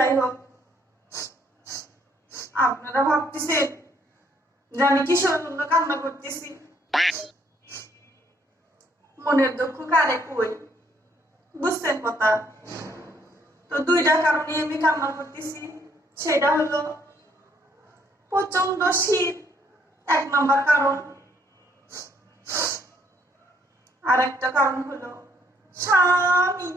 যাই হোক। আপনারা ভাবতেছেন যে আমি কিসের জন্য কান্না করতেছি? মনের দুঃখ কারে কই? বুঝছেন কথা? তো দুইটা কারণে আমি কান্না করতেছি। সেটা হলো প্রচণ্ড শীত, এক নম্বর কারণ। আর একটা কারণ হলো স্বামী।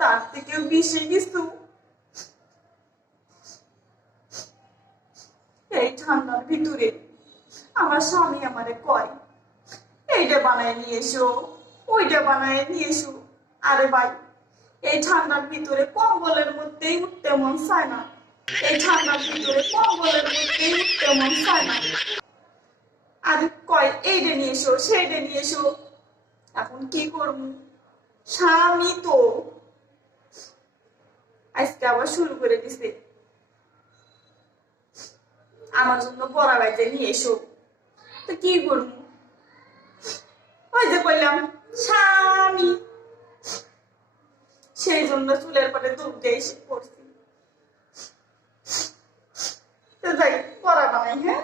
তার থেকেও বেশি কিছু। এই ঠান্ডার ভিতরে আমার স্বামী আমারে কয়, এইটা বানায় নিয়ে এসো, ওইটা বানায় নিয়ে এসো। আরে ভাই, এই ঠান্ডার ভিতরে কম্বলের মধ্যেই উঠতে মন চায় না। এই ঠান্ডার ভিতরে কম্বলের মধ্যেই উঠতে মন চায় না। আর কয়, এইটা নিয়ে এসো, সেইটা নিয়ে এসো। এখন কি করব? স্বামী তো আজকে আবার শুরু করে দিছে। আমার জন্য বড় বাইতে নিয়ে এসো। তো কি করব? ওই যে বললাম স্বামী। সেই জন্য চুলের পরে দুধ এসে পড়ছি তো যাই পড়া বানাই হ্যাঁ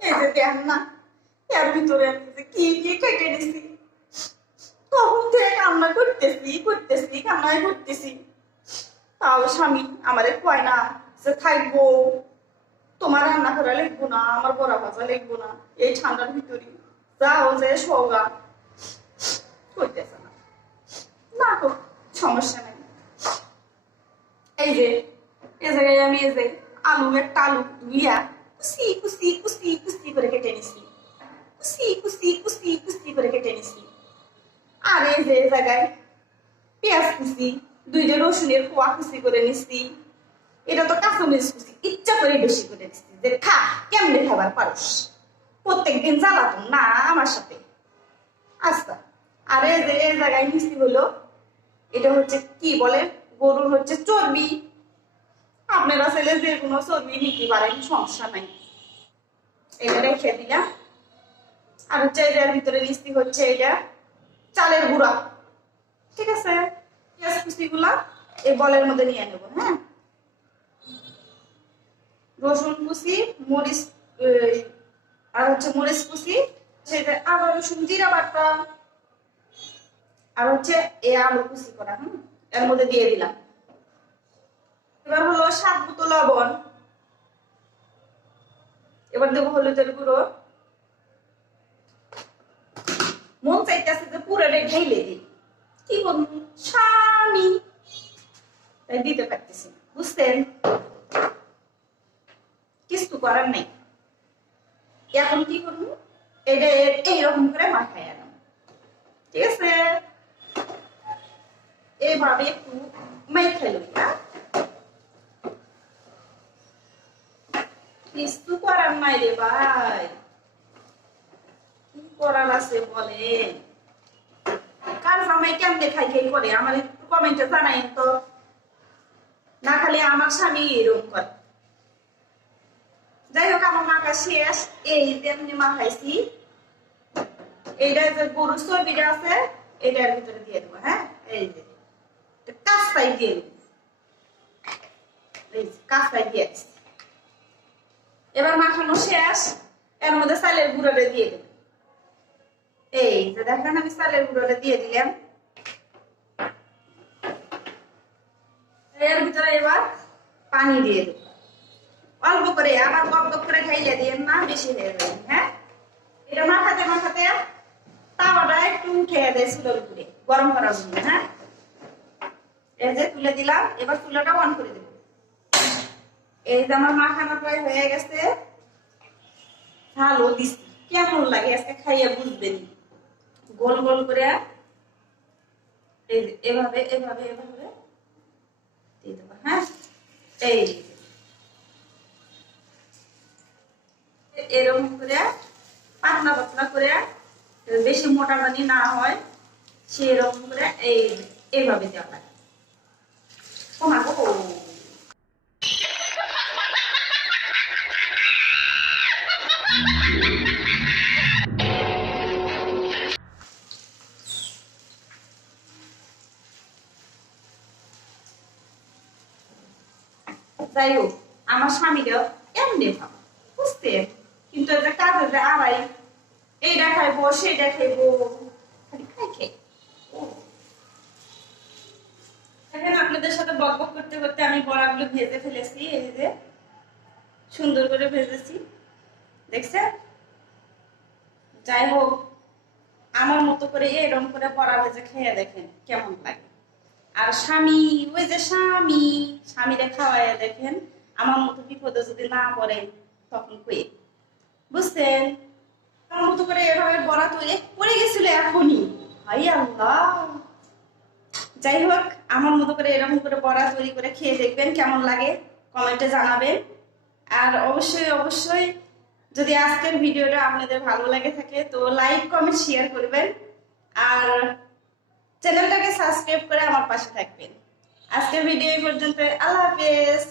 এই যে দেন না এর ভিতরে আমি যে কি কি কেটে নিছি তখন থেকে কান্না করতেছি করতেছি কান্নাই করতেছি। তাও স্বামী আমারে কয় না যে থাকব, তোমার রান্না করা লিখব না, আমার বড়া ভাজা লিখব না, এই ঠান্ডার ভিতরে যাও যে সৌগা করতেছে না। না তো, সমস্যা নেই। এই যে এই জায়গায় আমি এই যে আলু একটা আলু ধুইয়া কুসি কুসি কুসি কুসি করে কেটে নিছি। কুসি কুসি কুসি কুসি করে কেটে নিছি। আর এই যে জায়গায় পেঁয়াজ কুচি, দুইটা রসুনের কোয়া কুচি করে নিছি। এটা তো কাঁচামরিচ কুচি, ইচ্ছা করে বেশি করে নিছি যে খা, কেমনে খাবার পারস? প্রত্যেকদিন জ্বালাতুন না আমার সাথে। আচ্ছা আর এই যে, এই জায়গায় নিছি হলো, এটা হচ্ছে কি বলে? গরুর হচ্ছে চর্বি। আপনারা ছেলে যে কোনো চর্বি নিতে পারেন, সমস্যা নাই। এটা রেখে দিলাম। আর হচ্ছে এটার ভিতরে লিস্তি হচ্ছে এটা চালের গুঁড়া। ঠিক আছে? পেঁয়াজ কুচি গুলা এই বলের মধ্যে নিয়ে নেব হ্যাঁ? রসুন কুচি, মরিচ আর হচ্ছে মরিচ কুচি, সেটা আবার রসুন, জিরা বাটা, আর হচ্ছে এই আলু কুচি করা, হুম? এর মধ্যে দিয়ে দিলাম। এবার হলো সাত বোতল লবণ। এবার দেবো হলুদের গুঁড়ো। মন চাইতেছে যে পুরোটা ঢেলে দিই। কি করব স্বামী। তাই দিতে পারতেছি না। বুঝতেন? কিছু করার নেই। এখন কি করব? এটা এইরকম করে মাখায় আনাম ঠিক আছে? এইভাবে একটু মেখে হ্যাঁ কিছু করার নাই রে ভাই। কি করার আছে বলেন? জামাই কেমনে খাই খাই করে? আমার একটু কমেন্টে জানাই তো। না খালি আমার স্বামী এরকম করে। যাই হোক, আমার মাখা শেষ এই তেমনি মাখাইছি এইটা যে গরু চর্বিটা আছে, এটার ভিতরে দিয়ে দেবো হ্যাঁ? এই যে কাস্তাই দিয়ে কাস্তাই দিয়ে এবার মাখানো শেষ, এর মধ্যে চালের গুঁড়োটা দিয়ে দেবো। এই যে দেখেন আমি চালের গুঁড়োটা দিয়ে দিলাম। এর ভিতরে এবার পানি দিয়ে দেবো। অল্প করে আবার গপ গপ করে খাইলে দিয়ে না বেশি হয়ে যাবে হ্যাঁ? এটা মাখাতে মাখাতে তাওয়াটা একটু উঠে দেয় চুলোর উপরে, গরম করার জন্য হ্যাঁ? এই যে তুলে দিলাম, এবার চুলাটা অন করে দেবো। এই যে আমার মাখানো প্রায় হয়ে গেছে। ভালো দিছি। কেমন লাগে? আজকে খাইয়া বুঝবেন। গোল গোল করে এভাবে এভাবে এভাবে দিয়ে দেবো হ্যাঁ এই। এরকম করে, পাতলা পাতলা করে বেশি মোটা পানি না হয় সেরকম করে এই, এইভাবে দেওয়া লাগে ও যাই হোক, আমার স্বামীরাও এমনি ভাব বুঝতেন কিন্তু এটা কাজে আড়াই এইটা খাইবো সেইটা খাইবো খালি খাই খাই। দেখেন, আপনাদের সাথে বক বক করতে করতে আমি বড়াগুলো ভেজে ফেলেছি, এই যে সুন্দর করে ভেজেছি। দেখছেন? যাই হোক, আমার মতো করে এরকম করে বড়া ভেজে খেয়ে দেখেন কেমন লাগে। আর স্বামী, ওই যে স্বামী, স্বামীরে খাওয়াইয়া দেখেন, আমার মতো বিপদে যদি না পড়ে তখন কয়ে বুঝছেন? আমার মতো করে এভাবে বড়া তৈরি পড়ে গেছিল এখনই। হাই আল্লাহ! যাই হোক, আমার মতো করে এরকম করে বড়া তৈরি করে খেয়ে দেখবেন, কেমন লাগে? কমেন্টে জানাবেন। আর অবশ্যই অবশ্যই যদি আজকের ভিডিওটা আপনাদের ভালো লাগে থাকে, তো লাইক কমেন্ট শেয়ার করবেন। আর চ্যানেলটাকে সাবস্ক্রাইব করে আমার পাশে থাকবেন। আজকের ভিডিও এই পর্যন্ত আল্লাহ হাফেজ।